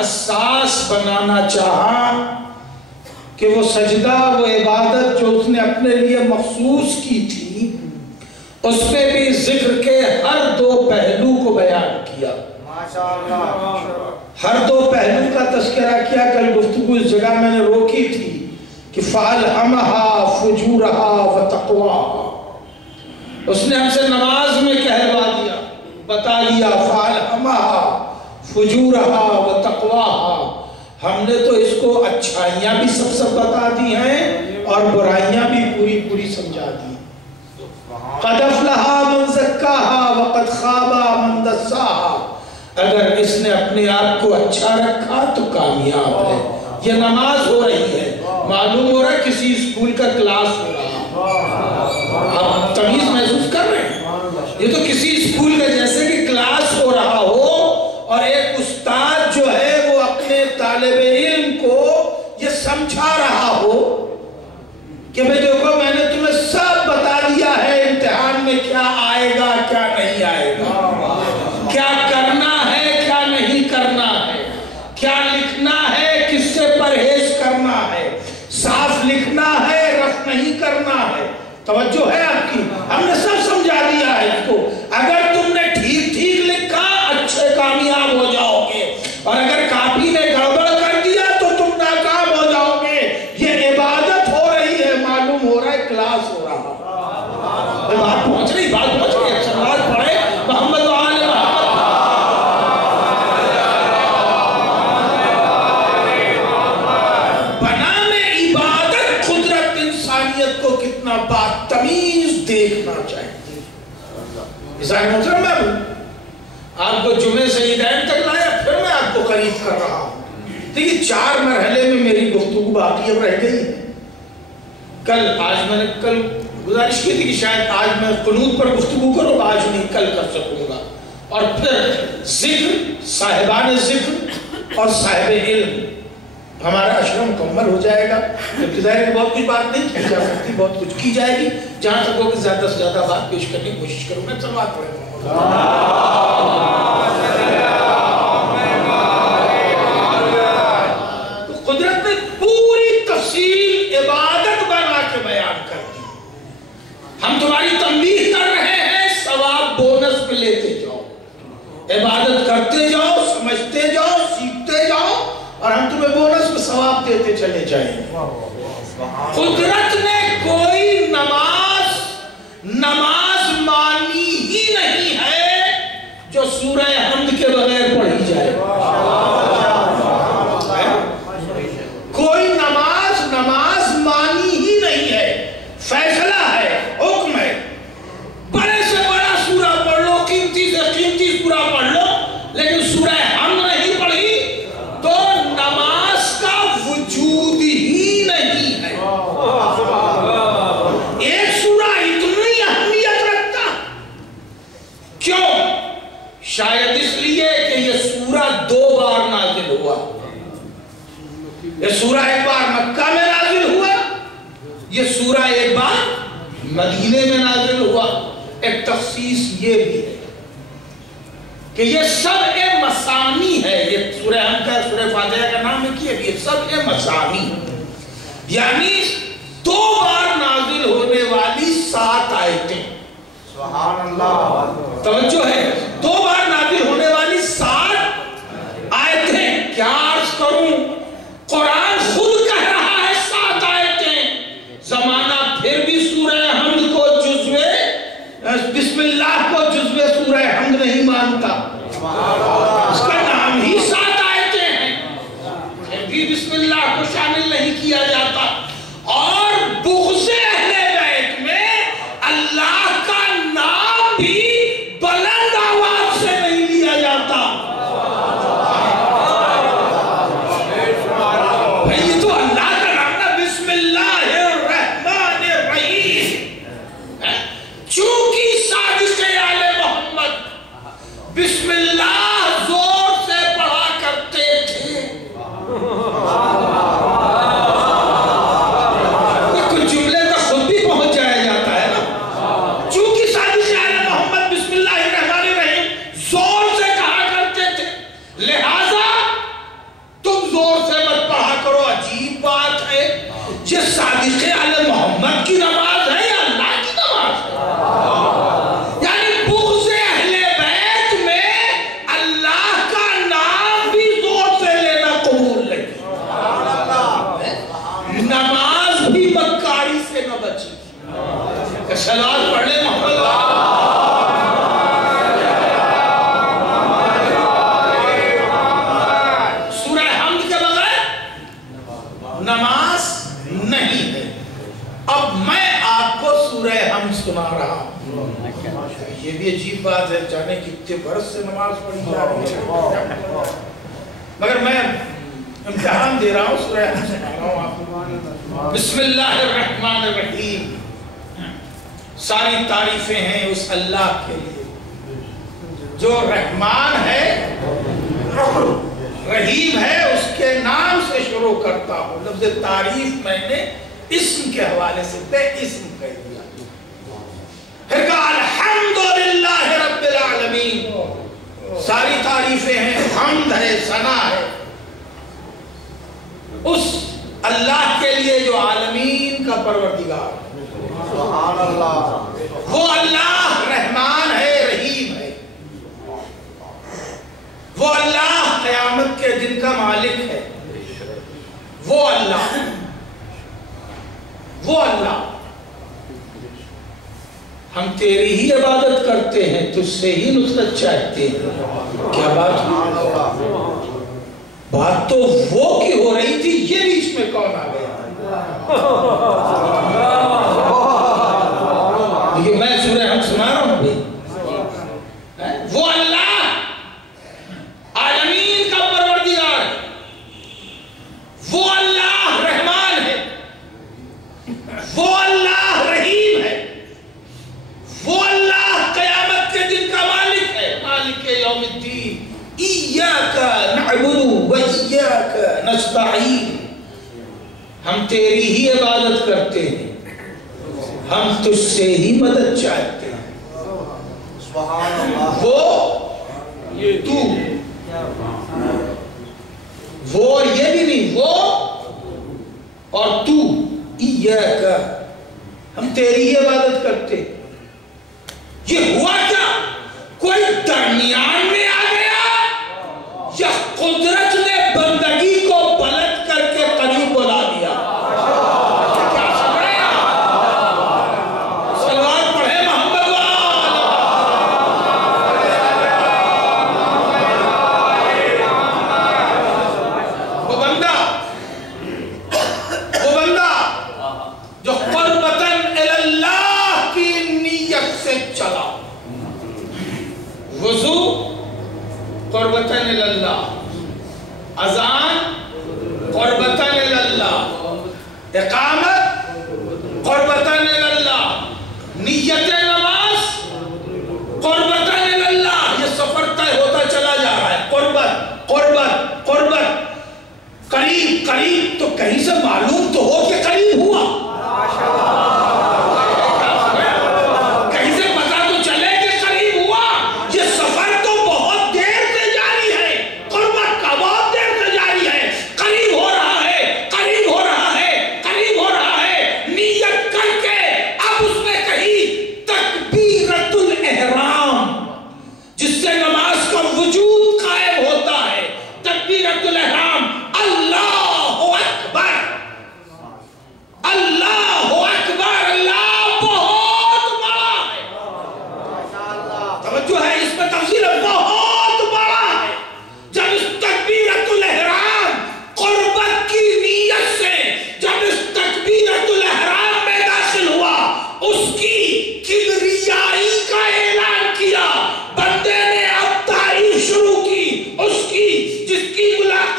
حساس بنانا چاہا کہ وہ سجدہ، وہ عبادت جو اس نے اپنے لیے مخصوص کی تھی، اس پہ بھی ذکر کے ہر دو پہلو کو بیان کیا، ہر دو پہلو کا تذکرہ کیا۔ کل گفتگو اس جگہ میں نے روکی تھی کہ فَأَلْهَمَهَا فُجُورَهَا وَتَقْوَاهَا، اس نے ہم سے نماز میں کہلوا دیا، بتا دیا فَأَلْهَمَهَا فُجُورَهَا وَتَقْوَاهَا، ہم نے تو اس کو اچھائیاں بھی سب بتا دی ہیں اور برائیاں بھی پوری سمجھا دی۔ قَدْ أَفْلَحَ مَنْ زَكَّاهَا وَقَدْ خَابَ مَنْ دَسَّاهَا، اگر اس نے اپنے آپ کو اچھا رکھا تو کامیاب ہے۔ یہ نماز ہو رہی ہے، معلوم ہو رہا ہے کسی اسکول کا کلاس ہو رہا، آپ تمیز محسوس کر رہے ہیں؟ یہ تو کسی اسکول کا جیسے کہ کلاس ہو رہا ہو اور ایک استاد جو ہے وہ اپنے طالب علم کو یہ سمجھا رہا ہو کہ بھئی دیکھو میں نے تمہیں سب بتا دیا ہے امتحان میں کیا آئے گا کیا نہیں آئے گا، کیا کرنا ہے کیا نہیں کرنا ہے، کیا لکھنا ہے کس سے پرہیز کرنا ہے، صاف لکھنا ہے رف نہیں کرنا ہے۔ توجہ ہے آپ کی؟ ہم نے سب سمجھا دیا ہے اس کو، اگر تم نے ٹھیک لکھا اچھے کامیاب ہو جاؤ گے، اور اگر کاپی نے گڑبڑ کر دیا تو تم ناکام ہو جاؤ گے۔ یہ عبادت ہو رہی ہے، معلوم ہو رہا ہے کلاس ہو رہا ہے۔ بات پہنچ رہی ہے، سلوات پڑھے محمد وآل محمد۔ بنام عبادت قدرت انسانیت کو کتنا بدتمیز دیکھنا چاہیے۔ عزیز محترم، میں آپ کو جمعے سے عیدین تک لایا، پھر میں آپ کو قریب کر رہا ہوں۔ دیکھیے 4 مرحلے میں میری گفتگو باقی اب رہ گئی ہے۔ آج میں نے کل گزارش کی تھی کہ شاید آج میں قنوت پر گفتگو کروں، آج نہیں کل کر سکوں گا، اور پھر ذکر، صاحبان ذکر اور صاحب علم، ہمارا عشرہ مکمل ہو جائے گا۔ ابتدائی میں بہت کچھ بات نہیں کی جا سکتی، بہت کچھ کی جائے گی، جہاں تک ہو کہ زیادہ سے زیادہ بات پیش کرنے کی کوشش کروں گا۔ سلوات پڑھیں۔ قدرت نے پوری تفصیل عبادت بنا کے بیان کر دی۔ ہم تمہاری تنبیہ کر رہے ہیں، ثواب بونس پہ لیتے جاؤ، عبادت کرتے جاؤ، سمجھتے جاؤ، سیکھتے جاؤ، اور ہم تمہیں بونس پہ ثواب دیتے چلے جائیں گے۔ قدرت نے کوئی نماز مانی ہی نہیں ہے جو سورہ حمد کے بغیر پڑھی جائے۔ کوئی نماز مانی ہی نہیں ہے، فیصلہ ہے، حکم ہے، بڑے سے بڑا سورہ پڑھ لو، قیمتی سے قیمتی سورہ پڑھ لو، لیکن سورہ حمد نہیں پڑھی تو نماز کا وجود ہی نہیں ہے۔ ایک سورہ اتنی اہمیت رکھتا، کیوں؟ شاید اس لیے کہ یہ سورہ 2 بار نازل ہوا۔ یہ سورہ ایک بار مکہ میں نازل ہوا، یہ سورہ ایک بار مدینے میں نازل ہوا۔ ایک تخصیص یہ بھی ہے کہ یہ سب مسامی ہے، یہ سورہ حمد کا، سورہ فاتحہ کا نام لکھیے، یہ سب مسامی، یعنی 2 بار نازل ہونے والی 7 آیتیں۔ سبحان اللہ، توجہ ہے، 2 بار نازل ہونے والی 7 آیتیں۔ کیا عرض کروں، قرآن خود کہہ رہا ہے 7 آیتیں، زمانہ پھر بھی سورہ حمد کو بسم اللہ کو جزوے سورہ حمد نہیں مانتا، اس کا نام ہی 7 آیتیں ہیں، پھر بھی بسم اللہ کو شامل نہیں کیا جاتا۔ اور بغض اہل بیت میں اللہ کا نام بھی بلند آواز سے نہیں لیا جاتا۔ زور سے مت پڑھا کرو، عجیب بات ہے، یہ صادق علی محمد کی نماز ہے یا اللہ کی نماز ہے؟ یعنی بغض اہل بیت میں اللہ کا نام بھی زور سے لینا قبول نہیں، نماز بھی مکاری سے نہ بچی۔ صلوات پڑھ لیں محمد نہیں ہے۔ اب میں آپ کو سورہ حمد سنا رہا ہوں۔ یہ بھی عجیب بات ہے، جانے کتنے برس سے نماز پڑھی جا رہی ہے، مگر میں امتحان دے رہا ہوں، سورہ حمد سنا رہا ہوں آپ کو۔ بسم اللہ الرحمن الرحیم۔ ساری تعریفیں ہیں اس اللہ کے لیے جو رحمان ہے، رحیم ہے، اس کے نام سے شروع کرتا ہوں۔ لفظ تعریف میں نے اسم کے حوالے سے اسم کہہ دیا، پھر کہا الحمدللہ رب العالمین، ساری تعریفیں ہیں، حمد ہے، ثنا ہے اس اللہ کے لیے جو عالمین کا پروردگار ہے۔ سبحان اللہ۔ وہ اللہ رحمان ہے، رحیم ہے، وہ اللہ قیامت کے دن کا مالک ہے، وہ اللہ ہم تیری ہی عبادت کرتے ہیں، تجھ سے ہی نصرت چاہتے ہیں۔ کیا بات تو وہ کی ہو رہی تھی، یہ بیچ میں کون آ گیا؟ یہ میں سورہ ہم سنا رہا ہوں بھی، وہ اللہ عالمین کا پروردگار ہے، وہ اللہ رحمان ہے، وہ اللہ رحیم ہے، وہ اللہ قیامت کے دن کا مالک ہے، مالک یوم الدین۔ ایاک نعبد و ایاک نستعین، ہم تیری ہی عبادت کرتے ہیں، ہم تجھ سے ہی مدد چاہتے ہیں۔ سبحان اللہ۔ وہ یہ بھی نہیں، وہ اور تو، ایاک، ہم تیری ہی عبادت کرتے۔ یہ ہوا کیا؟ کوئی درمیان میں آ گیا یا قدرت نے بندگی کو پلٹ کر کے قریب بلا دیا؟ کیا سن رہے ہیں؟ صلوات پڑھے محمد وہ بندہ جو قربتاً اللہ کی نیت سے چلا، وضو قربتاً اللہ، اذان قربتاً اللہ، اقامت قربتاً اللہ، نیت نماز قربتاً اللہ۔ یہ سفر طے ہوتا چلا جا رہا ہے، قربت قربت قربت، قریب قریب، تو کہیں سے معلوم تو ہو کہ قریب ہوا، کہیں سے پتہ تو چلے کہ قریب ہوا۔ یہ سفر تو بہت دیر سے جاری ہے، قربت کا بہت دیر سے جاری ہے، قریب ہو رہا ہے، قریب ہو رہا ہے، قریب ہو رہا ہے۔ نیت کر کے اب اس نے کہی تکبیرۃ الاحرام، جس سے نماز کا وجود قائم ہوتا ہے، تکبیرۃ الاحرام، اللہ اکبر، اللہ اکبر، اللہ بہت بڑا ہے۔ توجہ ہے، اس میں تفصیل بہت بڑا ہے۔ جب اس تکبیرۃ الاحرام قربت کی نیت سے جب اس تکبیرۃ الاحرام میں داخل ہوا، اس کی کبریائی کا اعلان کیا، بندے نے اب تعریف شروع کی اس کی، جس کی ملاقات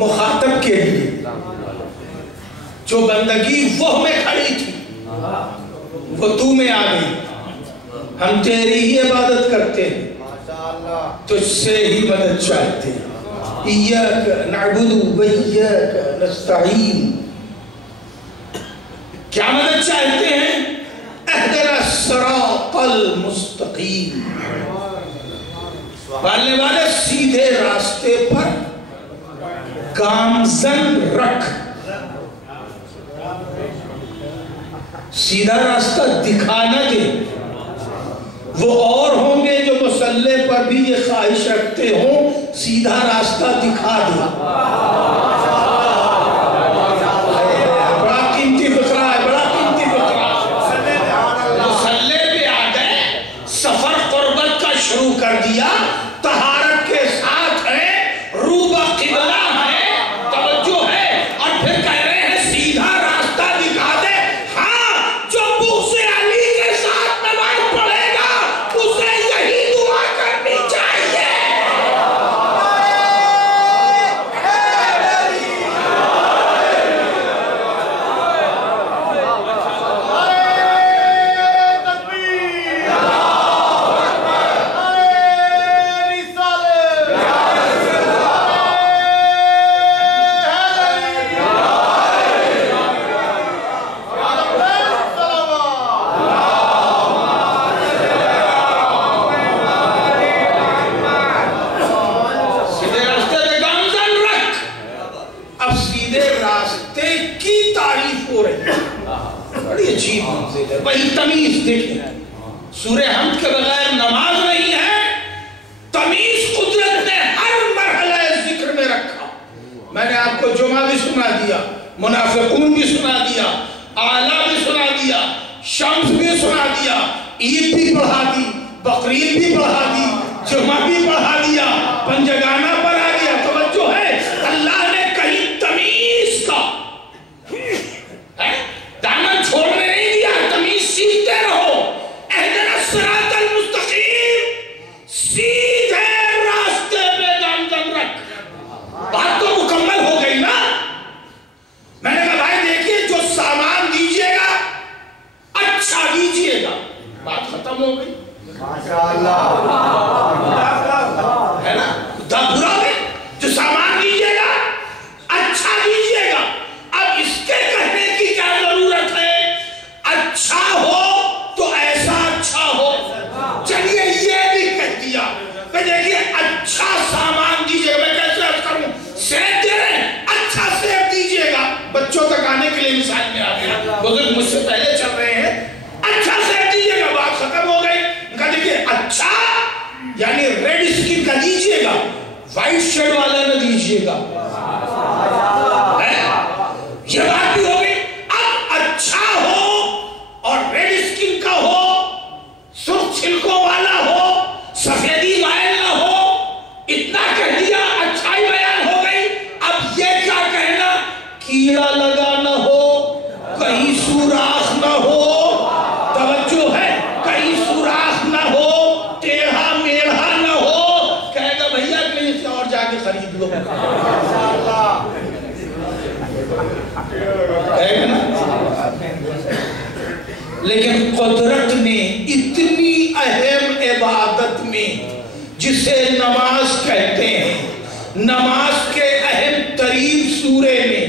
مخاطب کے لیے جو بندگی وہ میں کھڑی تھی وہ تو میں آ گئی. ہم تیری ہی عبادت کرتے ہیں, تجھ سے ہی مدد چاہتے ہیں. ایاک نعبد و ایاک نستعین. کیا مدد چاہتے ہیں؟ اہدنا الصراط المستقیم. بالنے والے سیدھے راستے پر گامزن رکھ. سیدھا راستہ دکھا نہ دے. وہ اور ہوں گے جو مسلح پر بھی یہ خواہش رکھتے ہوں سیدھا راستہ دکھا دے. بڑا قیمتی فقرہ ہے, بڑا قیمتی فقرہ. مسلح پہ آ گئے, سفر قربت کا شروع کر دیا, طہارت کے ساتھ ہے, روبہ قبلہ ہے, توجہ ہے, اور پھر کہہ رہے ہیں سیدھا راستہ دکھا دے. ہاں, جو بغض علی کے ساتھ نماز پڑھے گا اسے یہی دعا کرنی چاہیے. سیدھے راستے پہ گامزن رکھ. اب سیدھے راستے کی تعریف ہو رہی ہے, بڑی عجیب منزل ہے. وہی تمیز دیکھیں, سورہ حمد کے بغیر نماز نہیں ہے. تمیز قدرت نے ہر مرحلہ ذکر میں رکھا. میں نے آپ کو جمعہ بھی سنا دیا, منافقون بھی سنا دیا, اعلیٰ بھی سنا دیا, شمس بھی سنا دیا, عید بھی پڑھا دی, بقرعید بھی پڑھا دی, جمعہ بھی پڑھا دیا, پنجگانہ پڑھا دیا. توجہ ہے, اللہ نے کہیں تمیز کا دامن چھوڑنے نہیں دیا. تمیز سیکھتے رہو. اہدنا الصراط المستقیم, سیدھے راستے پہ گامزن رکھ. بات تو مکمل ہو گئی نا. میں نے کہا بھائی دیکھیے, جو سامان دیجئے گا اچھا دیجئے گا. بات ختم ہو گئی ہے نا. برا بھی, جو سامان دیجئے گا اچھا دیجئے گا. اب اس کے کہنے کی کیا ضرورت ہے؟ اچھا ہو تو ایسا اچھا ہو. چلیے یہ بھی کہہ دیا کہ دیکھیے اچھا سامان دیجئے گا. میں کیسے عرض کروں, سیب دے رہے ہیں, اچھا سیب دیجئے گا. بچوں تک آنے کے لیے مثال میں آ گیا, بزرگ مجھ سے پہلے چل رہے ہیں. اچھا سیب دیجئے گا. بات ختم ہو گئی. کہا دیکھیے اچھا یعنی ریڈ اسکن کا دیجئے گا, وائٹ شیڈ والا نہ دیجئے گا. یہ بات بھی ہو گئی. اب اچھا ہو اور ریڈ اسکن کا ہو, سرخ چھلکوں والا ہو, سفیدی مائل نہ ہو, اتنا کہہ دیا, اچھائی بیان ہو گئی. اب یہ کیا کہنا, کیڑا لگا نہ ہو, کہیں سوراخ نہ ہو. توجہ ہے, کہیں سوراخ نہ ہو, ٹیڑھا میڑھا نہ ہو. کہے گا بھیا کہیں سے اور جا کے خرید لو. لیکن قدرت نے اتنی اہم عبادت میں جسے نماز کہتے ہیں, نماز کے اہم ترین سورے میں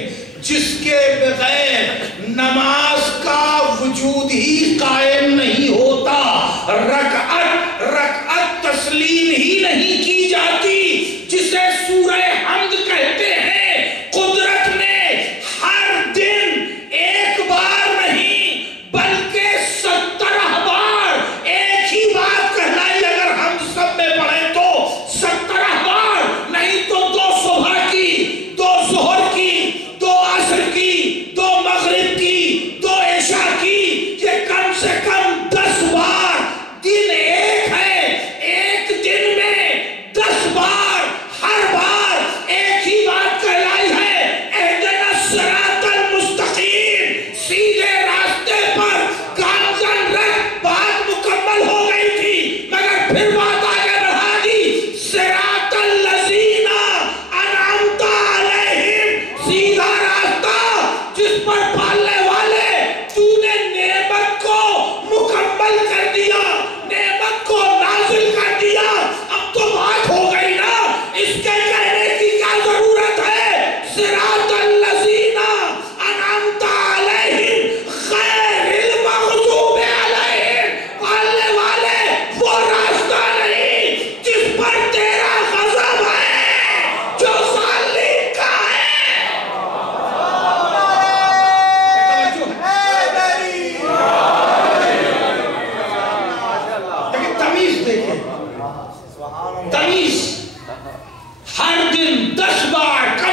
جس کے بغیر نماز کا وجود ہی قائم نہیں ہوتا, رکعت تسلیم ہی نہیں کی جاتی, جسے سورہ حمد کہتے ہیں. قدرت نے ہر دن ایک بار نہیں بلکہ 70 بار ایک ہی بات کہلائی. اگر ہم سب میں پڑھیں تو 70 بار, نہیں تو 2 صبح کی, 2 ظہر کی, 2 عصر کی, 2 مغرب کی, 2 عشاء کی. یہ کم سے کم 10 بار. دن ایک ہے, ایک دن میں 10 بار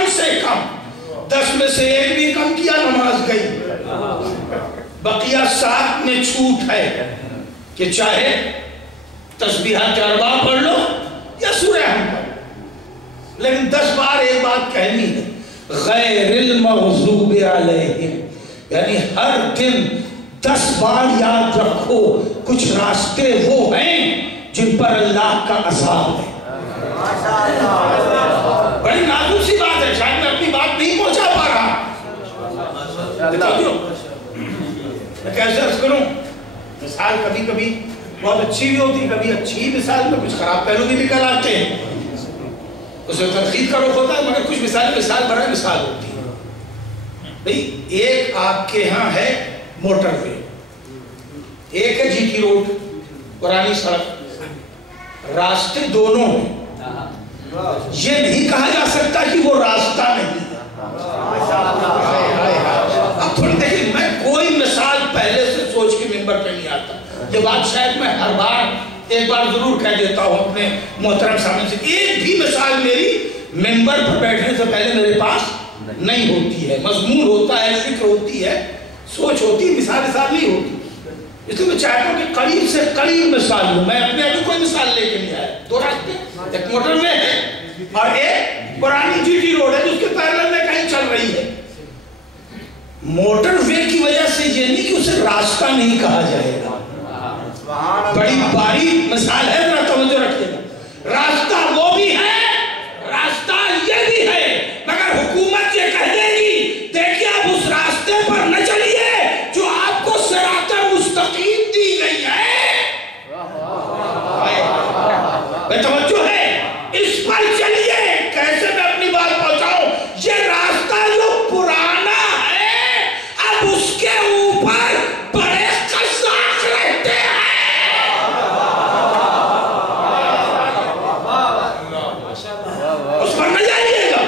کم سے کم 10 میں سے 1 بھی کم کیا نماز گئی. بقیہ 7 میں چھوٹ ہے کہ چاہے تسبیحات 4 پڑھ لو یا سورہ ہم پڑھ لو، لیکن 10 بار ایک بات کہنی ہے، غیر المغضوب علیہم، یعنی ہر دن 10 بار یاد رکھو کچھ راستے وہ ہیں جن پر اللہ کا عذاب ہے. بڑی نازک سی بات ہے، شاید میں اپنی بات نہیں پہنچا پا رہا. میں کیسے عرض کروں، مثال کبھی کبھی بہت اچھی بھی ہوتی، کبھی اچھی مثال میں کچھ خراب پہلو بھی نکل آتے ہیں، اس میں تنقید کا رخ ہوتا ہے، مگر کچھ مثال برائے مثال ہوتی ہے. بھئی ایک آپ کے ہاں ہے موٹر وے، ایک ہے جی ٹی روڈ پرانی سڑک، راستے دونوں ہیں. یہ نہیں کہا جا سکتا کہ وہ راستہ نہیں ہے. اب تھوڑی دیکھیں، میں کوئی مثال پہلے سے سوچ کے ممبر پہ نہیں آتا. یہ بات شاید میں ہر بار ایک بار ضرور کہہ دیتا ہوں اپنے محترم سامنے سے، ایک بھی مثال میری ممبر پر بیٹھنے سے پہلے میرے پاس نہیں ہوتی ہے. مضمون ہوتا ہے، فکر ہوتی ہے، سوچ ہوتی ہے، مثال نہیں ہوتی. اس لیے میں چاہتا ہوں کہ قریب سے قریب مثال ہوں. میں اپنے ابھی کوئی مثال لے کے نہیں آیا. 2 راستے، ایک موٹر وے ہے اور ایک پرانی جی ٹی روڈ ہے جو اس کے پیرلل میں کہیں چل رہی ہے. موٹر وے کی وجہ سے یہ نہیں کہ اسے راستہ نہیں کہا جائے گا. بڑی باریک مثال ہے، ذرا توجہ رکھیے گا. راستہ وہ بھی ہے، راستہ یہ بھی ہے، مگر حکومت یہ کہہ دے گی دیکھیے آپ اس راستے پر نہ چلیے جو آپ کو صراط مستقیم دی گئی ہے. بے توجہ ہے، اس پر چلیے. کیسے میں اپنی بات پہنچاؤں؟ یہ راستہ جو پرانا ہے اب اس کے اوپر بڑے قزاق رہتے ہیں. اس پر نہ جائیے گا.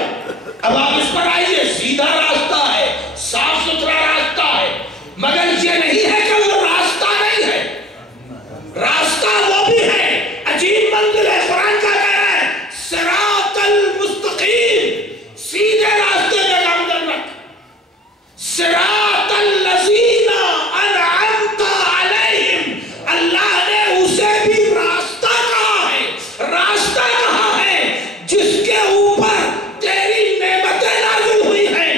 اب آپ اس پر آئیے، سیدھا راستہ ہے، صاف ستھرا راستہ ہے، مگر یہ نہیں ہے کہ وہ راستہ نہیں ہے. راستہ وہ بھی ہے، عجیب منزل ہے. قرآن کا کہہ رہا ہے صراط المستقیم، سیدھے راستے پہ گامزن رکھ. صراط الذین انعمت علیہم، اللہ نے اسے بھی راستہ کہا ہے. راستہ کہا ہے جس کے اوپر تیری نعمتیں نازل ہوئی ہیں.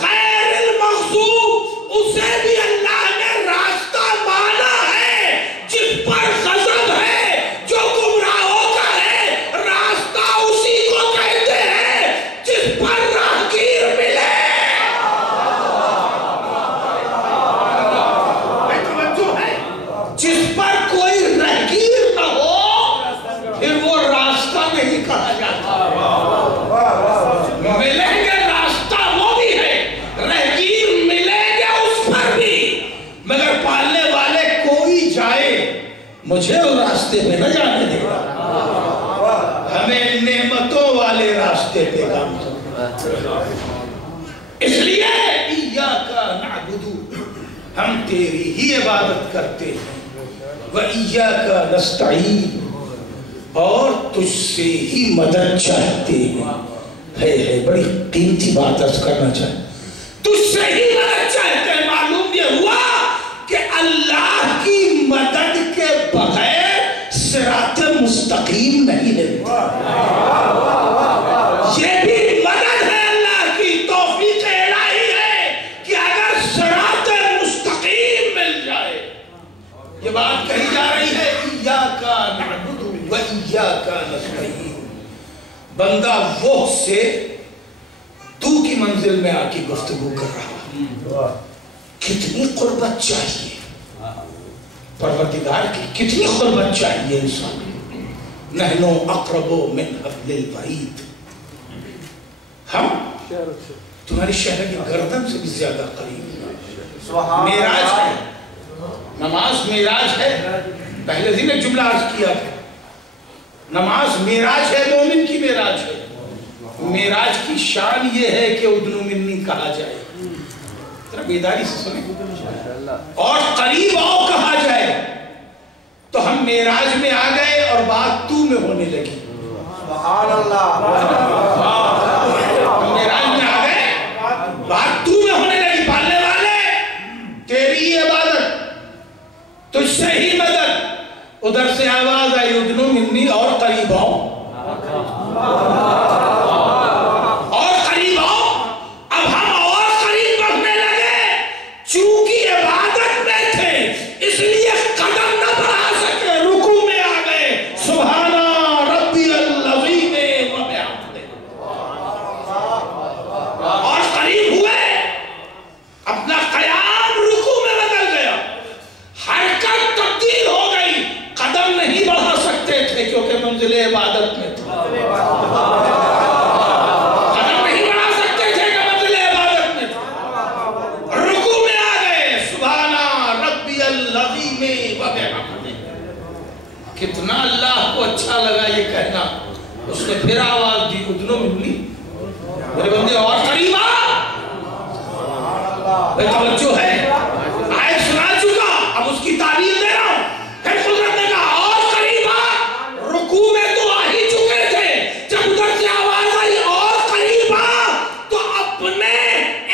غیر المغضوب، اسے بھی اللہ نے راستہ مانا ہے جس پر غضب ہے، جو گمراہوں کا ہے. راستہ اسی کو کہتے ہیں جس پر راہگیر ملے. توجہ ہے، جس پر کوئی راہگیر نہ ہو پھر وہ راستہ نہیں کہا جاتا. ملیں گے راستہ وہ بھی ہے، راہگیر ملیں گے اس پر بھی، مگر پالنے والے کوئی جائے مجھے اس راستے پہ نہ جانے دے گا. ہمیں نعمتوں والے راستے پہ کام کرنا. اس لیے ایاک نعبد، ہم تیری ہی عبادت کرتے ہیں، وَإِيَّاكَ نَسْتَعِينُ، اور تجھ سے ہی مدد چاہتے ہیں. ہے بڑی قیمتی بات عرض کرنا چاہتے، تجھ سے ہی مدد چاہتے ہیں. معلوم یہ ہوا کہ اللہ کی مدد کے بغیر صراط مستقیم نہیں ہے. یہ بھی مدد ہے اللہ کی، توفیق الہی ہے کہ اگر صراط مستقیم مل جائے. یہ بات کہی جا رہی ہے ایاک نعبد و ایاک نستعین. بندہ وہ سے تو کی منزل میں آ کی گفتگو کر رہا. کتنی قربت چاہیے پروردگار کی، کتنی قربت چاہیے انسان. نحن اقرب من حبل الورید، ہم تمہاری شہر کی گردن سے بھی زیادہ قریب. معراج ہے، نماز معراج ہے. پہلے دن ایک جملہ عرض کیا تھا، نماز معراج ہے، مومن کی معراج ہے. معراج کی شان یہ ہے کہ ادنو منی کہا جائے، ذرا بیداری سے سنیں، اور قریب آؤ کہا جائے. تو ہم معراج میں آ گئے اور بات تو میں ہونے لگی. سبحان اللہ. ادھر سے آواز آئی ادنو منی اور قریب آؤ، اور قریب آؤ۔ اب ہم اور قریب بڑھنے لگے، چونکہ عبادت میں تھے اس لیے قدم نہ بڑھا سکے، رکوع میں آ گئے، سبحان ربی العظیم وبحمدہ، اور قریب ہوئے، اپنا قیام رکوع میں بدل گیا، حرکت تبدیل ہو گئی، قدم نہیں بڑھا سکتے تھے کیونکہ منزل عبادت میں تھے، قدم نہیں بڑھا سکتے تھے کہ منزل عبادت میں تھے، رکوع میں آ گئے، سبحان ربی العظیم وبحمدہ۔ کتنا اللہ کو اچھا لگا یہ کہنا، اس نے پھر آواز دی ادنو منی، میرے بندے اور قریب آ۔ توجہ ہے، آیت سنا چکا، اب اس کی تعبیر دے رہا ہوں، پھر قدرت نے کہا اور قریب آ، رکوع میں تو آ ہی چکے تھے، جب ادھر سے آواز آئی اور قریب آ تو اپنے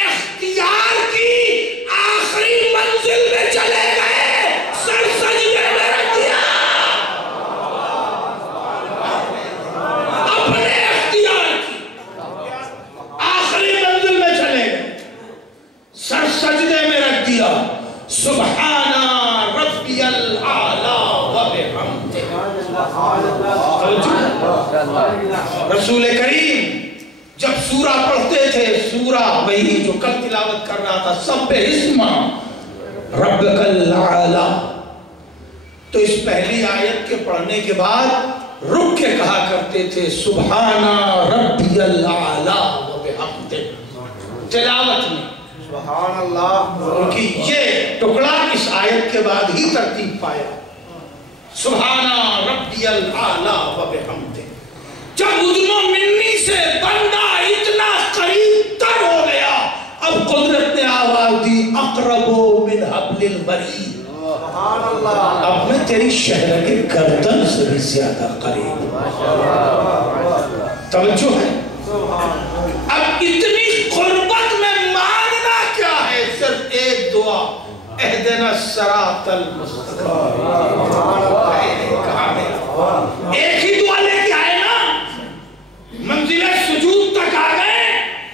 اختیار کی آخری منزل میں چلے گئے، سر سجدے میں رکھ دیا، اپنے اختیار کی آخری منزل میں چلے گئے، سر سجدے میں رکھ دیا، سبحان ربی الاعلی وبحمدہ۔ رسول کریم جب سورہ پڑھتے تھے، سورہ وہی جو کل تلاوت کر رہا تھا، سبح اسم ربک الاعلی، تو اس پہلی آیت کے پڑھنے کے بعد رک کے کہا کرتے تھے سبحان ربی الاعلی وبحمدہ، تلاوت میں سبحان اللہ، کیونکہ یہ ٹکڑا اس آیت کے بعد ہی ترتیب پایا، سبحان ربی الاعلی وبحمدہ۔ جب ادنو منی سے بندہ اتنا قریب تر ہو گیا، اب قدرت نے آواز دی اقرب من حبل الورید، سبحان اللہ، اب میں تیری شہر کے گردن سے بھی زیادہ قریب ہوں۔ توجہ ہے، اب اتنی قربت میں ماننا کیا ہے؟ صرف ایک دعا، اہدنا الصراط المستقیم، ایک ہی دعا لے کے آئے نا، منزل سجود تک آ گئے،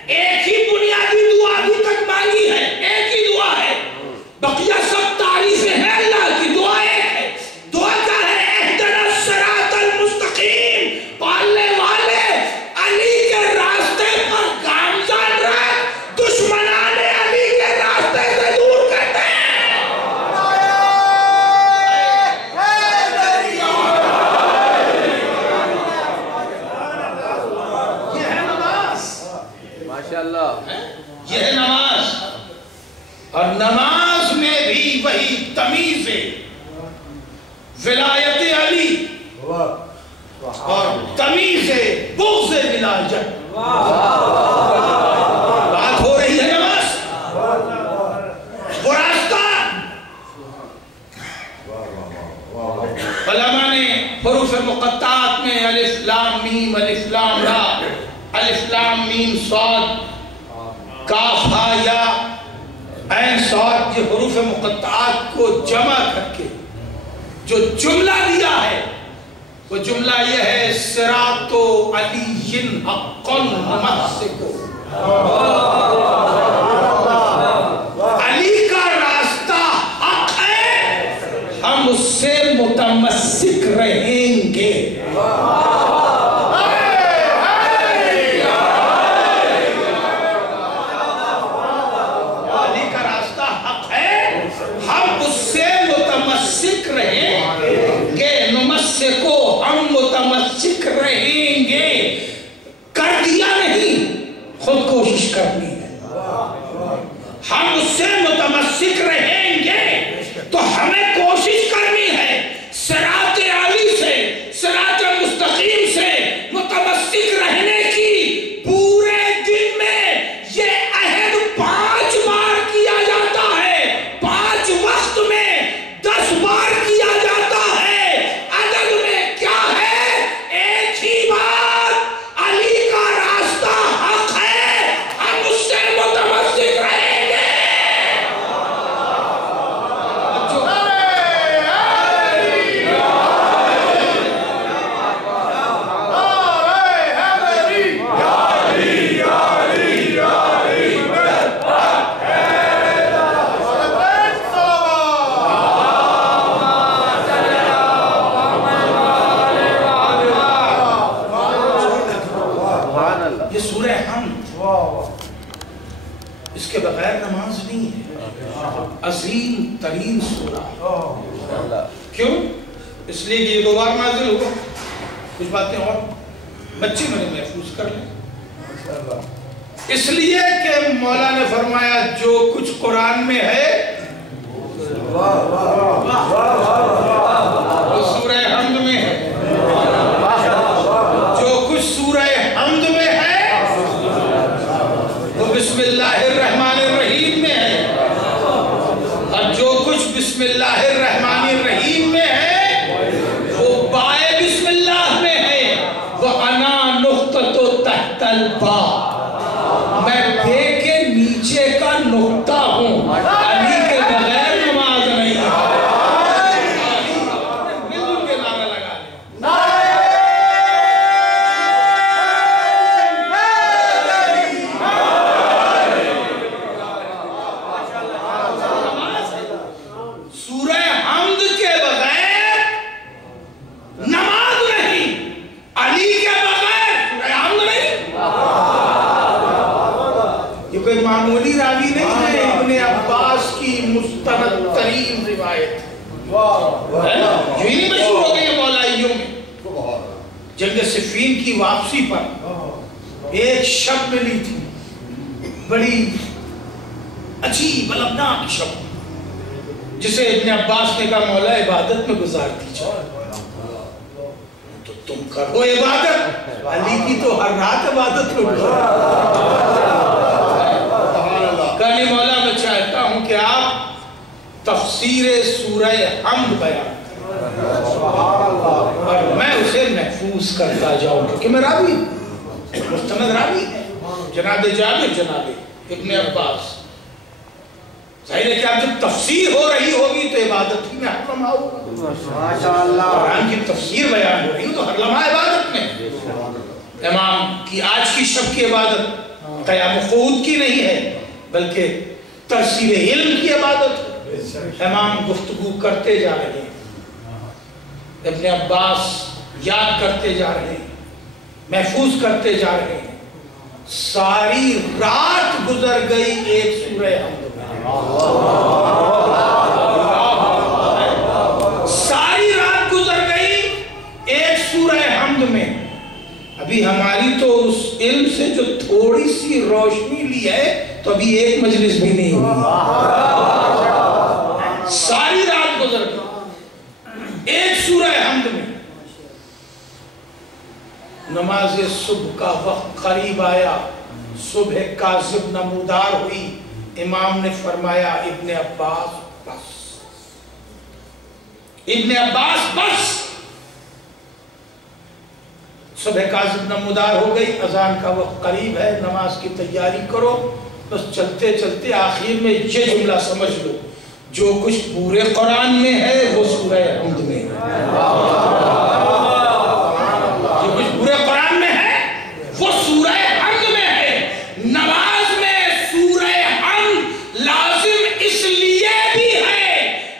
ایک ہی بنیادی دعا ابھی تک مانگی ہے، ایک ہی دعا ہے، بقیہ سب تعریفیں ہیں اللہ کی، دعا ایک ہے، دعا کیا ہے؟ اہدنا الصراط المستقیم، پالنے والے علی کے راستے پر گامزن رکھ، دشمنان علی کے راستے سے دور کرتے ہیں۔ یہ ہے نماز، ماشاءاللہ، یہ ہے نماز، اور نماز میں بھی وہی تمیز ہے، ولایت علی اور تمیز ہے بغض ولایت، بات ہو رہی ہے نماز، وہ راستہ علماء نے حروف مقطعات میں الف لام میم، الف لام را، الف لام میم صاد، کاف ہا یا عین صاد، یہ حروف مقطعات کو جمع کر کے جو جملہ دیا ہے، وہ جملہ یہ ہے صراط علی حقا ممسک، علی کا راستہ حق ہے، ہم اس سے متمسک رہیں گے۔ علی کا راستہ حق ہے، ہم اس سے متمسک رہیں گے، نمسکو، ہم متمسک رہیں گے، کر دیا نہیں، خود کوشش کرنی ہے، ہم اس سے متمسک رہیں گے، تو ہمیں کوشش کرنی ہے صراط علی سے، صراط مستقیم سے متمسک رہنے کی۔ پورے دن میں یہ عہد 5 بار کیا جاتا ہے، 5 وقت میں 10 بار کیا جاتا ہے، عدد میں کیا ہے؟ ایک ہی بات، علی کا راستہ حق ہے، ہم اس سے متمسک رہیں گے۔ اس کے بغیر نماز نہیں ہے. عظیم ترین سورہ. کیوں؟ اس لیے کہ یہ 2 بار نازل ہوا. کچھ باتیں اور بچے میں نے محفوظ کر لیں. اس لیے کہ مولا نے فرمایا جو کچھ قرآن میں ہے وہ سورہ حمد میں ہے. جو کچھ سورہ حمد میں ہے وہ بسم اللہ الرحمن الرحیم میں ہے. اور جو کچھ بسم اللہ الرحمن الرحیم میں ہے وہ بائے بسم اللہ میں ہے. وَأَنَا نُقْطَةُ تَحْتَ الْبَاءِ، میں بے کے نیچے کا نقطہ ہوں. علی کے بغیر نماز نہیں ہے. مل کے نعرہ لگا لیں. سورہ حمد کے بغیر نماز نہیں. علی کے بغیر سورہ حمد نہیں. یہ کوئی معمولی راوی نہیں ہے. ابن عباس کی مستند ترین روایت ہے نا. یہی نہیں مشہور ہو گئی مولائیوں میں. جنگ صفین کی واپسی پر ایک شب ملی تھی، بڑی عجیب المناک شب، جسے ابن عباس نے کہا مولا عبادت میں گزار دیجیے. تو تم کرو عبادت. علی کی تو ہر رات عبادت کرو. کہنے مولا میں چاہتا ہوں کہ آپ تفسیر سورہ حمد بیان اور میں اسے محفوظ کرتا جاؤں، کیونکہ میں راوی مستند راوی ہے. جناب جابر جناب ابن عباس. ظاہر ہے کہ آپ جب تفسیر ہو رہی ہوگی تو عبادت ہی میں ہر لمحہ ہوگا. قرآن کی تفسیر بیان ہو رہی ہو تو ہر لمحہ عبادت میں. امام کی آج کی شب کی عبادت قیام قعود کی نہیں ہے بلکہ ترسیل علم کی عبادت. امام گفتگو کرتے جا رہے ہیں، ابن عباس یاد کرتے جا رہے ہیں، محفوظ کرتے جا رہے ہیں. ساری رات گزر گئی ایک سورہ حمد میں. ساری رات گزر گئی ایک سورہ حمد میں. ابھی ہماری تو اس علم سے جو تھوڑی سی روشنی لی ہے تو ابھی ایک مجلس بھی نہیں ہوئی. ساری رات گزر گئی ایک سورہ حمد میں. نماز صبح کا وقت قریب آیا. صبح کاذب نمودار ہوئی. امام نے فرمایا ابن عباس بس، ابن عباس بس. صبح کاذب نمودار ہو گئی. اذان کا وقت قریب ہے، نماز کی تیاری کرو. بس چلتے چلتے آخر میں یہ جملہ سمجھ لو جو کچھ پورے قرآن میں ہے وہ سورہ حمد میں ہے. جو کچھ پورے قرآن میں ہے وہ سورہ حمد میں ہے. نماز میں سورہ حمد لازم اس لیے بھی ہے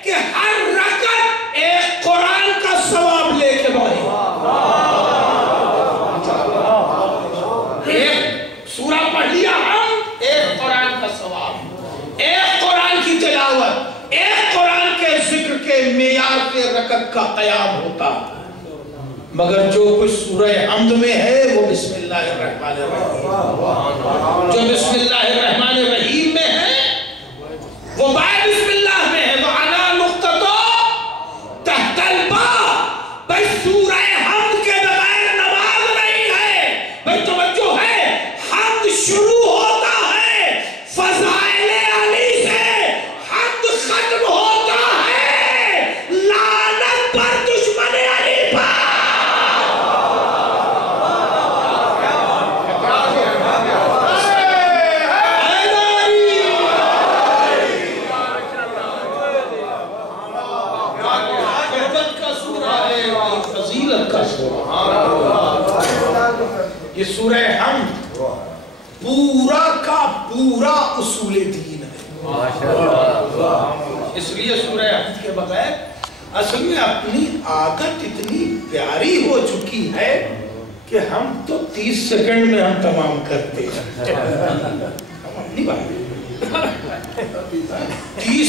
کہ ہر رکعت ایک قرآن کا ثواب لے کے بڑھے. ایک سورہ پڑھ لیا ہم، ایک قرآن کا ثواب، ایک قرآن کی تلاوت، ایک قرآن کے ذکر کے معیار کے رکعت کا قیام ہوتا. مگر جو کچھ سورہ حمد میں ہے وہ بسم اللہ الرحمن الرحیم. جو بسم اللہ الرحمن الرحیم میں ہے وہ بائے بسم اللہ میں ہے. وَعَلَى نُقْطَةُ تَحْتَ الْبَاءِ. بھئی سورہ حمد کے بغیر نماز نہیں ہے. بھئی توجہ ہے، حمد شروع ہوتا ہے فضائل علی سے، حمد ختم ہوتا ہے لعنت پر دشمن علی پر. یہ سورہ حمد پورا کا پورا اصول دین ہے. اس لیے سورہ حمد کے بغیر اصل میں اپنی عادت اتنی پیاری ہو چکی ہے کہ ہم تو 30 سیکنڈ میں ہم تمام کرتے ہیں. 30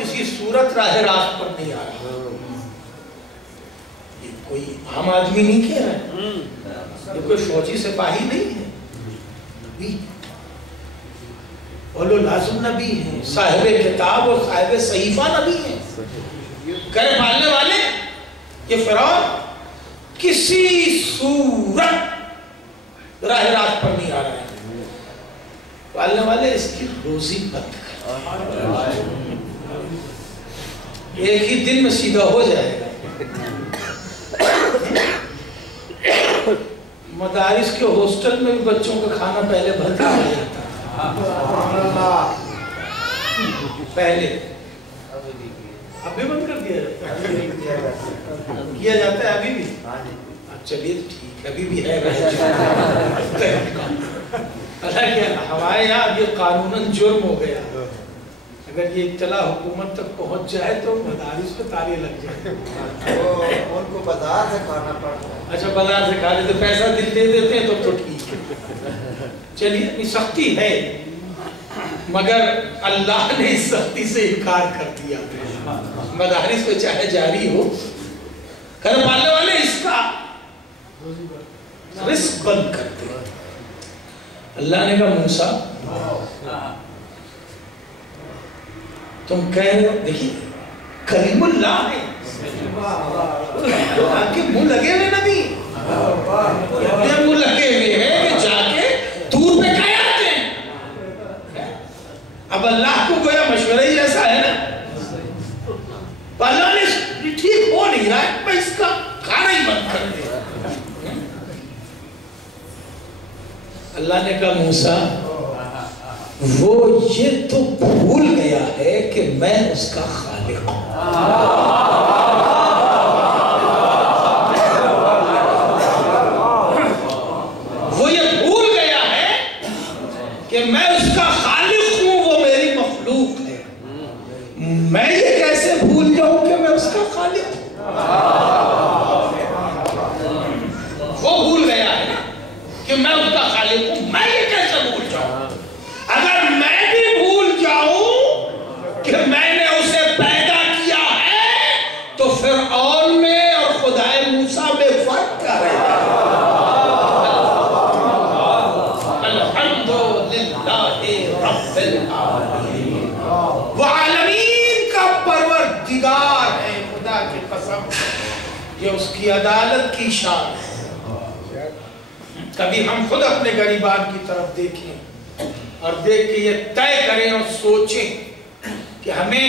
کسی صورت راہ راست پر نہیں آ رہا. یہ کوئی عام آدمی نہیں کہہ رہا ہے, یہ کوئی فوجی سپاہی نہیں ہے, نبی اولو لازم نبی ہیں, صاحب کتاب اور صاحب صحیفہ نبی ہیں, گھر پالنے والے. یہ فرعون کسی صورت راہ راست پر نہیں آ رہا ہے. پالنے والے اس کی روزی بند کر, ایک ہی دن میں سیدھا ہو جائے گا. مدارس کے ہاسٹل میں بھی بچوں کا کھانا پہلے بھر کے آ جاتا ہے. پہلے اب بھی بند کر دیا کیا جاتا ہے ابھی بھی. چلیے ٹھیک ہے, ابھی بھی ہے. ہمارے یہاں اب یہ قانوناً جرم ہو گیا, اگر یہ اطلاع حکومت تک پہنچ جائے تو مدارس پہ تالے لگ جائیں. ان کو بازار سے کھانا پڑتا ہے. اچھا بازار سے کھا لیتے, پیسہ دل دے دیتے ہیں تو ٹھیک ہے. چلیے سختی ہے, مگر اللہ نے اس سختی سے انکار کر دیا. مدارس پہ چاہے جاری ہو, گھر پالنے والے اس کا رزق بند کر دے. اللہ نے کہا موسیٰ تم کہہ رہے ہو, دیکھیے کریم اللہ ہے, آپ کے منہ لگے ہوئے نبی, اپنے منہ لگے ہوئے ہیں کہ جا کے دور پہ کھایا آتے ہیں. اب اللہ کو گویا مشورہ ہی ایسا ہے نا, اللہ نے ٹھیک ہو نہیں رہا ہے, میں اس کا کھانا ہی بند کر دے. اللہ نے کہا موسیٰ وہ یہ تو بھول گیا ہے کہ میں اس کا خالق ہوں. وہ یہ بھول گیا ہے کہ میں اس کا خالق ہوں, وہ میری مخلوق ہے. میں یہ کیسے بھول جاؤں کہ میں اس کا خالق ہوں. وہ بھول گیا ہے کہ میں اس کا خالق ہوں, میں یہ کیسے بھول جاؤں. اگر میں بھی بھول جاؤں کہ میں نے اسے پیدا کیا ہے تو فرعون میں اور خدائے موسیٰ میں فرق کیا ہے. الحمدللہ رب العالمین, وہ عالمین کا پروردگار ہے. خدا کی قسم یہ اس کی عدالت کی شان ہے. کبھی ہم خود اپنے غریبان کی طرف دیکھیں اور دیکھ کے یہ طے کریں اور سوچیں کہ ہمیں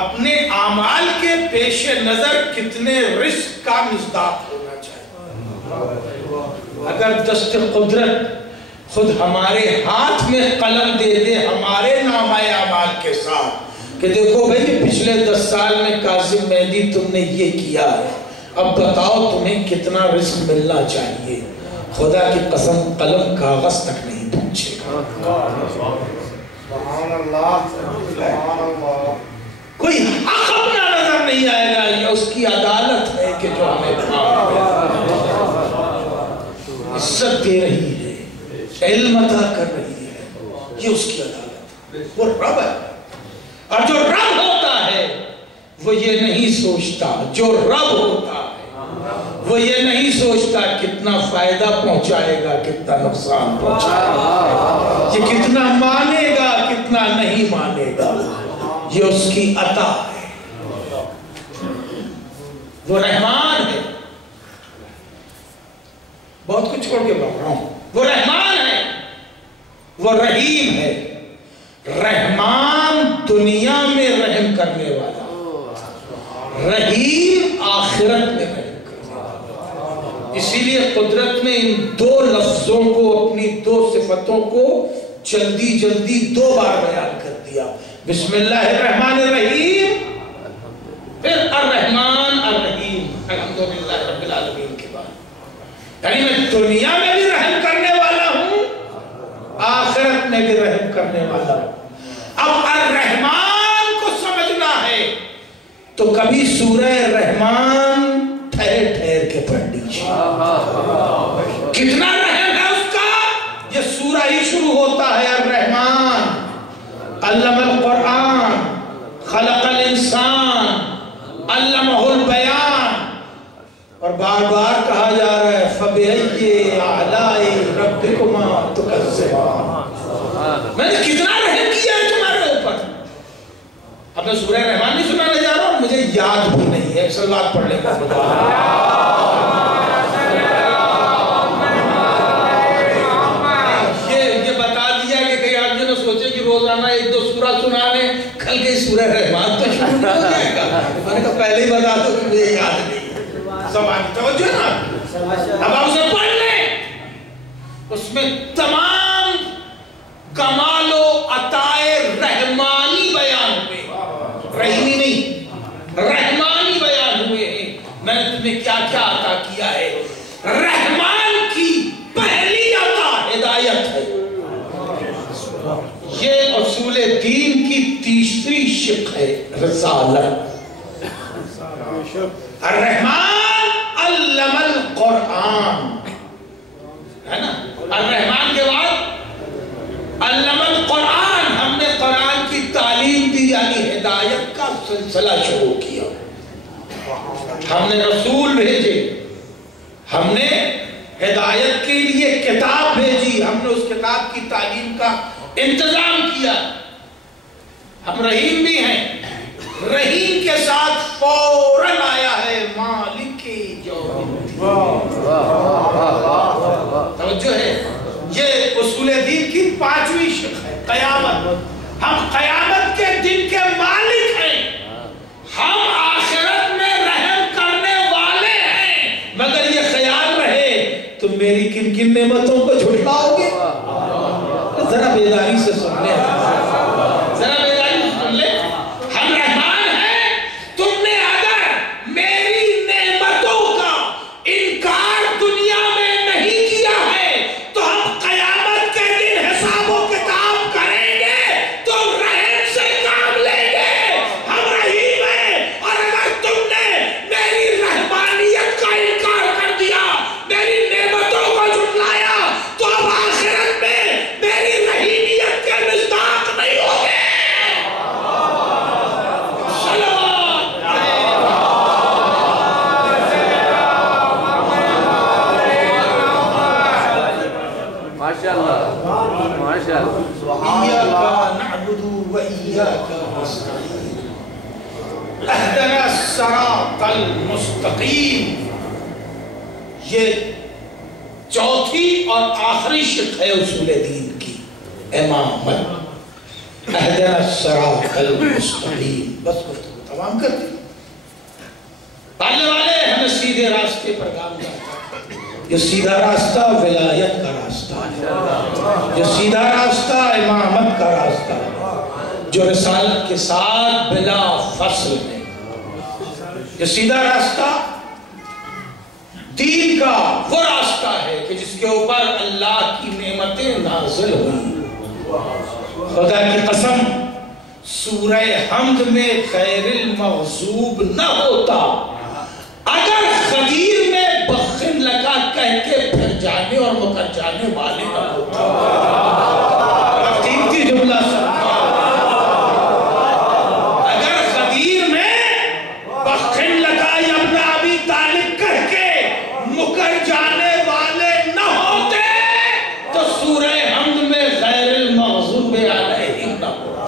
اپنے اعمال کے پیش نظر کتنے رزق کا مصداق ہونا چاہیے. اگر دست قدرت خود ہمارے ہاتھ میں قلم دے دے ہمارے نامہ اعمال کے ساتھ کہ دیکھو بھئی پچھلے 10 سال میں قاسم مہدی تم نے یہ کیا ہے, اب بتاؤ تمہیں کتنا رزق ملنا چاہیے, خدا کی قسم قلم کاغذ تک نہیں پہنچے گا. سبحان اللہ, سبحان اللہ. کوئی حق اپنا نظر نہیں آئے گا, یہ اس کی عدالت ہے کہ جو ہمیں عزت دے رہی ہے, علم عطا کر رہی ہے, یہ اس کی عدالت ہے. وہ رب ہے, اور جو رب ہوتا ہے وہ یہ نہیں سوچتا, جو رب ہوتا ہے وہ یہ نہیں سوچتا کتنا فائدہ پہنچائے گا کتنا نقصان پہنچائے گا, یہ کتنا مانے گا کتنا نہیں مانے گا, یہ اس کی عطا ہے. وہ رحمان ہے, بہت کچھ چھوڑ کے بڑھ رہا ہوں. وہ رحمان ہے, وہ رحیم ہے. رحمان دنیا میں رحم کرنے والا, رحیم آخرت میں رحم کرنے والا. اسی لیے قدرت نے ان 2 لفظوں کو, اپنی 2 صفتوں کو جلدی جلدی 2 بار بیان کر دیا. بسم اللہ الرحمن الرحیم, پھر الرحمن الرحیم, الحمدللہ رب العالمین کے بعد. یعنی میں دنیا میں بھی رحم کرنے والا ہوں, آخرت میں بھی رحم کرنے والا ہوں. اب الرحمن کو سمجھنا ہے تو کبھی سورہ رحمان ٹھہر ٹھہر کے پڑھ لیجیے. کتنا رحم ہے اس کا, یہ سورہ ہی شروع ہوتا ہے الرحمن, علم القرآن, خلق الانسان علمہ البیان، اور بار بار کہا جا رہا ہے فَبِأَيِّ آلَاءِ رَبِّكُمَا تُكَذِّبَانِ۔ میں نے کتنا رحم کیا ہے تمہارے اوپر۔ اب میں سورہ رحمان نہیں سنانے جا رہا ہوں، مجھے یاد بھی نہیں ہے، صلوات پڑھ لیں گا خدا۔ یہ بتا دیا کہ کئی آدمی نے سوچے کہ روزانہ ایک دو سورہ سنانے، کل کے سورہ رحمان تو شروع نہیں ہو جائے گا۔ میں نے کہا پہلے ہی بتا دو کہ مجھے یاد نہیں ہے۔ زبان توجہ نا، اب آپ اسے پڑھ لیں، اس میں تمام کمال و عطائے رحمانی بیان ہوئے، رحیمی نہیں، رحمانی بیان ہوئے ہیں۔ میں نے تمہیں کیا کیا عطا کیا ہے۔ رحمان کی پہلی عطا ہدایت ہے۔ یہ اصول دین کی تیسری شق ہے رسالت۔ الرحمن علم القرآن، ہے نا، الرحمن کے بعد علم القرآن، ہم نے قرآن کی تعلیم دی، یعنی ہدایت کا سلسلہ شروع کیا۔ ہم نے رسول بھیجے، ہم نے ہدایت کے لیے کتاب بھیجی، ہم نے اس کتاب کی تعلیم کا انتظام کیا۔ ہم رحیم بھی ہیں، رحیم کے ساتھ فوراً آیا ہے مالک یوم الدین۔ توجہ ہے، یہ اصول دین کی پانچویں شق ہے، قیامت۔ ہم قیامت کے دن کے مالک ہیں، ہم آخرت میں رحم کرنے والے ہیں، مگر یہ خیال رہے تم میری کن کن نعمتوں کو جھٹلاؤ گے۔ ذرا بیداری سے سن لیں، ذرا بیداری سے سن لیں۔ ہم رحمان ہیں، تم نے اگر میری نعمتوں کا انکار دنیا میں نہیں کیا ہے تو ہم قیامت کے دن حساب و کتاب کریں گے تو رحم سے کام لیں گے۔ ہم رحیم ہیں، اور اگر تم نے میری رحمانیت کا انکار کر دیا، میری نعمتوں کو جھٹلایا، تو اب آخرت میں میری رحیمیت کے مصداق نہیں ہوگے۔ ماشاءاللہ إياك نعبد وإياك نستعين اهدنا الصراط المستقیم۔ یہ چوتھی اور آخری شق ہے اصول دین کی، امامت۔ اهدنا الصراط المستقیم، بس گفتگو تمام کر دی۔ پڑھنے والے ہمیں سیدھے راستے پر کام کرتا ہے۔ یہ سیدھا راستہ ولایت کا راستہ ہے، یہ سیدھا راستہ امامت کا راستہ ہے، جو رسالت کے ساتھ بلا فصل ہے۔ یہ سیدھا راستہ دین کا وہ راستہ ہے کہ جس کے اوپر اللہ کی نعمتیں نازل ہوئی۔ خدا کی قسم، سورہ حمد میں غیر المغضوب نہ ہوتا اگر غدیر میں بخن لگا کہہ کے پھر جانے اور مکر جانے والے نہ ہوتا۔ قیمتی جملہ سمجھا، اگر غدیر میں بخن لگا یا ابن ابی طالب کہہ کے مکر جانے والے نہ ہوتے تو سورہ حمد میں غیر المغضوب علیہم نہ ہوتا۔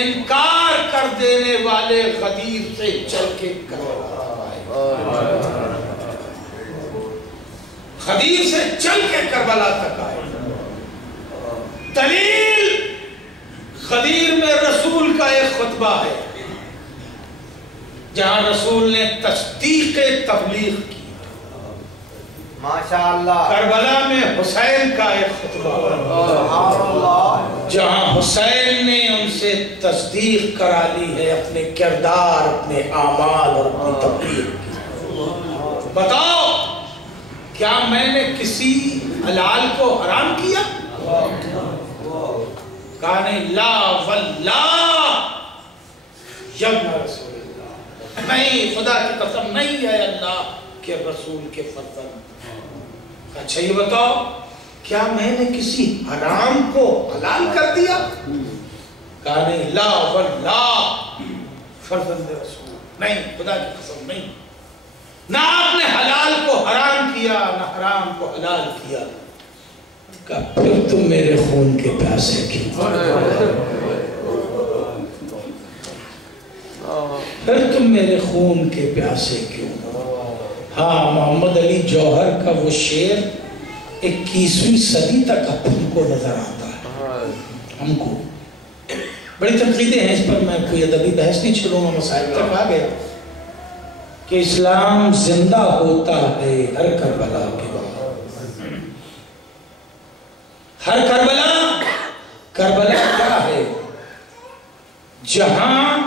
انکار کر دینے والے غدیر سے چل کے غدیر سے چل کے کربلا تک آئے۔ دلیل غدیر میں رسول کا ایک خطبہ ہے جہاں رسول نے تصدیق تبلیغ کی۔ ماشاءاللہ۔ کربلا میں حسین کا ایک خطبہ ہے جہاں حسین نے ان سے تصدیق کرا لی ہے اپنے کردار، اپنے اعمال اور اپنی تبلیغ کی۔ بتاؤ، کیا میں نے کسی حلال کو حرام کیا؟ کہا نہیں، لا واللہ یبن رسول اللہ، نہیں، خدا کی قسم نہیں ہے اللہ کے رسول کے فرزند۔ اچھا یہ بتاؤ، کیا میں نے کسی حرام کو حلال کر دیا؟ کہا نہیں، لا واللہ فرزند رسول، نہیں، خدا کی قسم نہیں، نہ آپ نے حلال کو حرام کیا نہ حرام کو حلال کیا۔ کہا پھر تم میرے خون کے پیاسے کیوں؟ پھر تم میرے خون کے پیاسے کیوں؟ ہاں، محمد علی جوہر کا وہ شعر 21ویں صدی تک ہم کو نظر آتا ہے، ہم کو بڑی تنقیدیں ہیں اس پر، میں کوئی ادبی بحث نہیں چھوڑوں گا، مسائل تک آ گیا کہ اسلام زندہ ہوتا ہے ہر کربلا کے بعد۔ ہر کربلا کیا ہے؟ جہاں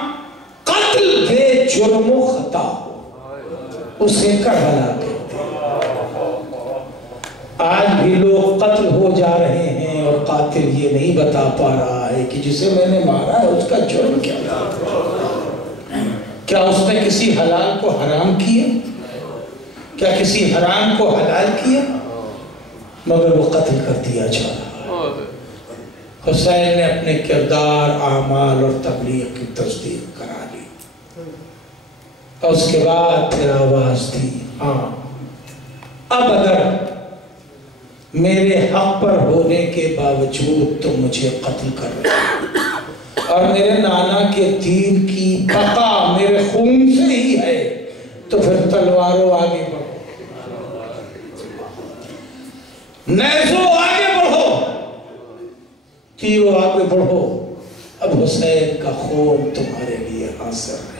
قتل بے جرم و خطا ہو، اسے کربلا کہتے ہیں۔ آج بھی لوگ قتل ہو جا رہے ہیں اور قاتل یہ نہیں بتا پا رہا ہے کہ جسے میں نے مارا ہے اس کا جرم کیا تھا؟ کیا اس نے کسی حلال کو حرام کیا؟ کیا کسی حرام کو حلال کیا؟ مگر وہ قتل کر دیا جا رہا۔ حسین نے اپنے کردار، اعمال اور تبلیغ کی تصدیق کرا لی، اور اس کے بعد پھر آواز دی، ہاں اب اگر میرے حق پر ہونے کے باوجود تم مجھے قتل کر رہے ہو اور میرے نانا کے دین کی بقا میرے خون سے ہی ہے، تو پھر تلواروں آگے بڑھو، نیزوں آگے بڑھو، تیروں آگے بڑھو، اب حسین کا خون تمہارے لیے حاصل